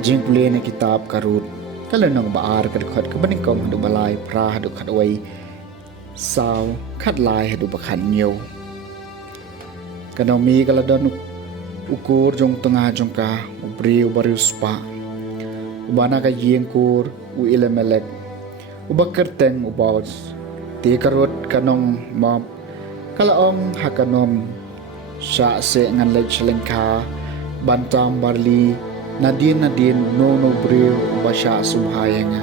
Kajing pulih na kitab karut kalau nang baar kadukhat kabaning kong hadu balai pra hadu khatway saw khat lai hadu bakhan nyo kanomi kaladon ukur jong tengah jong ka ubri ubari uspa ubana ka yengkur u ilemelek ubakar teng ubaws ti karut kanong map kalaong hakanom sya se ngan lej selengka bantam barli Nadin no brio basya subhayanga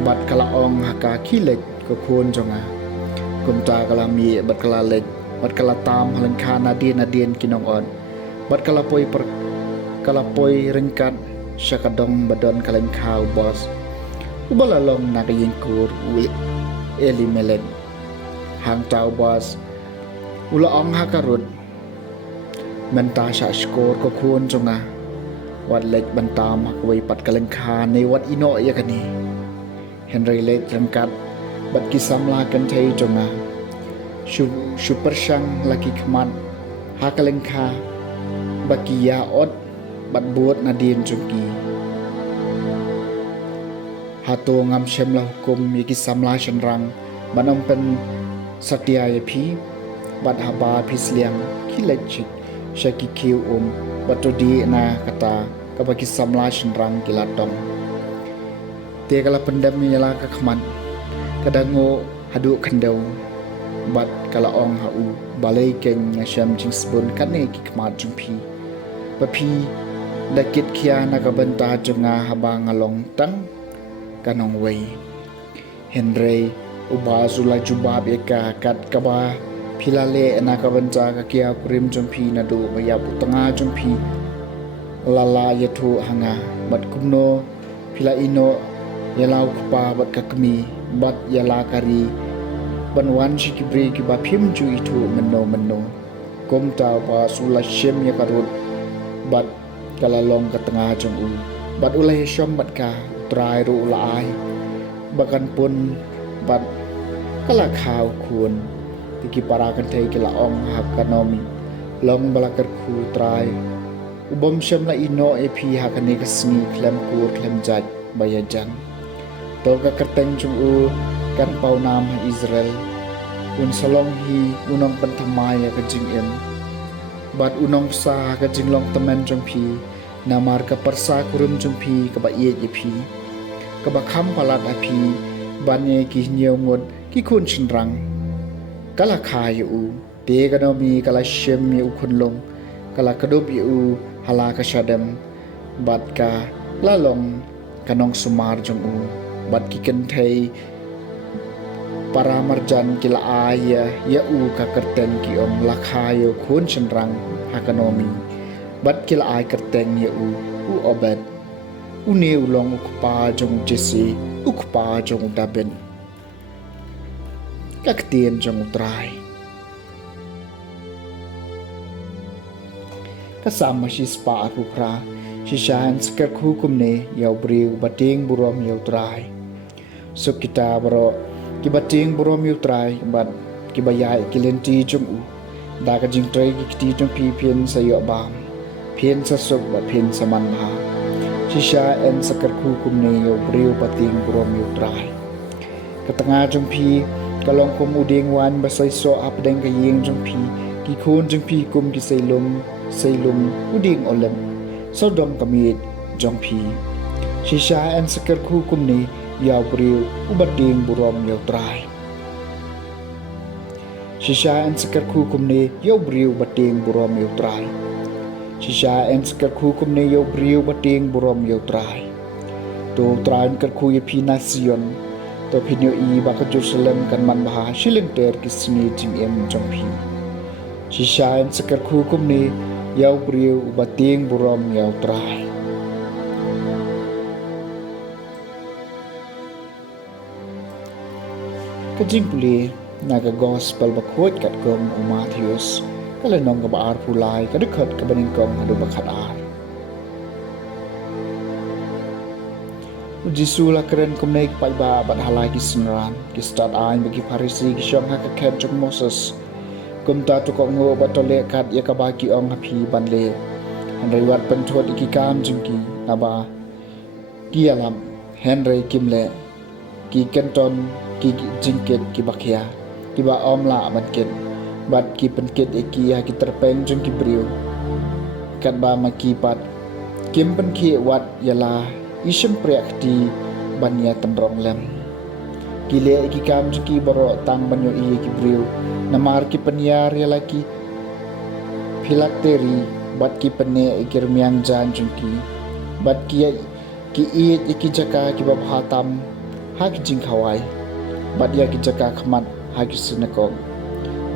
bat kalaong haka kilek ko kun jonga kumta kalami bat kalalek bat kalatam halengka nadin kinong on bat kalapoy rengkat syakadong badon kalengka ubos ubalalong nakayingkur elimelek hang tau bos ulaong hakarut menta sya skor ko kun jongaวัดเล็กบรรตามหักไว้ปัดกะลังคาในวัดอิโนยกันนี่เฮนรี่เล็กรังกัดบัดกิสำลากันไทยจงนะชุปเปอร์ชังลักิขมัดหักกะลังคาบักกิยาอดบัดบวชนาดีนจงกีหาตัวงามเชมละหุกุมยกิสำลาชันรังบัดอมเป็นสติยาพีบัดหาบาพิสเลียงคิเล็กชิกชากิคิวบัดตัวดีนาคตาkabagi samla shenrang kilatong te kala pendam yala ka khman kadango hadu khandau bat kala ong hau balai keng ngasham jingsbun kane ki khmat jumpi papi dakit khia na ka banta junga habang along tang kanong wei henry ubazula jubab eka kat kaba pilale na ka banta ka kia krim jumpi na do maya putanga jumpi lala yatu hanga bat kumno pila ino yalau kupa bat kakmi bat yala kari banwan shikibri ki ba phim ju itu menno kom ta pa sula shem ya karut bat kalalong ka tengah jong u bat ulai shom bat ka trai ru ulai bakan pun bat kala khaw khun tiki para kan thai kila ong hak kanomi long balakar khu trai ubom shem la ino epi hakane kasni klem kur klem jat bayajan to ka kerteng chung u kan pau nam Israel un salong hi unong pantamaya ka jing em bat unong sa ka jing long tamen chung pi namar ka parsa kurum chung pi ka ba ye pi ka ba kham palat api banye ki nyeu ngot ki kun chinrang kala khai u te ka no mi kala shem mi u kun long kala kadob u hala ka shadam bat ka lalong kanong sumar jong u bat ki kan thai paramarjan kila aya ya u ka kerten ki om lakhayo khun chenrang hakanomi bat kila ay kerten ya u obet une ulong ukpa jong jesi ukpa jong daben kaktien jong utrai kasama si spa arupra si shan skar hukumne yaw briw bating burom yaw trai so kita baro ki bating burom yaw trai bat ki bayai kilenti jong u da ka jing trai ki ti jong pi pian sa yo bam pian sa sok bat pian sa man ha si sha en skar hukumne yaw briw bating burom yaw trai katanga jong pi kalong kum uding wan basay so apdeng kayeng jong pi ki khun jong pi kum ki sailum uding olem sodom kamit jong pi shisha en sakar khu kum ni yaw briu ubading burom yaw trai Shisha en sekar khu kumne yo briu bating burom yo trai. Shisha en sekar khu kumne yo briu bating burom yo trai. To trai en kar khu ye pi nasion. To pinyo I baka Jerusalem kan man baha shilling ter kisni jing em jong pi. Shisha en sekar khu kumne yo briu bating burom yo trai. Kajing puli naga gospel bakut kat kong Matthews kala nong kabaar pulai kadekat kabaning kong hadu bakat ar. Jisu la keren kumne pai ba bat halai ki senran ki start ain bagi Farisi ki syong ha ka kem jong Moses kum ta tu kong ngo batole kat ya ka ba ki ong hapi banle Henry wat pentuat iki kam jengki naba ki alam Henry kimle ki kenton ki jingket ki bakia ki ba omla banket bat ki penket iki ha ki terpeng jeng ki briu kat ba maki pat kim penki wat yala isem priak di banya temrong lem ki le iki kam jeng ki baro tang banyo I ki briu namar ki penyar yala ki philakteri bat ki penne ikir miang jan jeng ki bat ki it iki jaka ki ba hatam ha ki jing khawai bat ya ki jaka khmat ha ki sinakong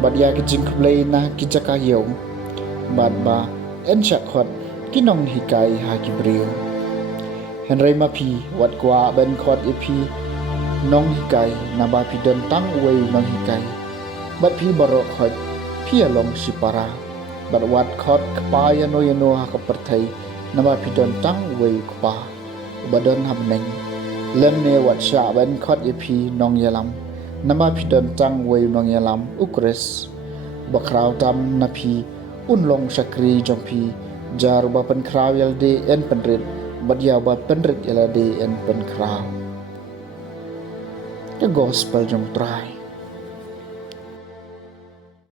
bat ya ki jing khlei na ki jaka yeu bat ba en shakhot ki nong hikai ha ki briu Henry mapi wat kwa ben khot ipi nong hikai na ba pi don tang wei nong hikai bat pi barok khot pi along sipara bat wat khot kpa yano ha ka perthai na ba pi don tang wei kpa badon hamneng lem ne wat sha ben khot ipi nong yalam nama pi don tang wei nong yalam ukres bakraw tam na pi unlong sakri jong pi jar ba pen kraw yal de en penrit badya ba penrit yala de en pen kraw the gospel jong trai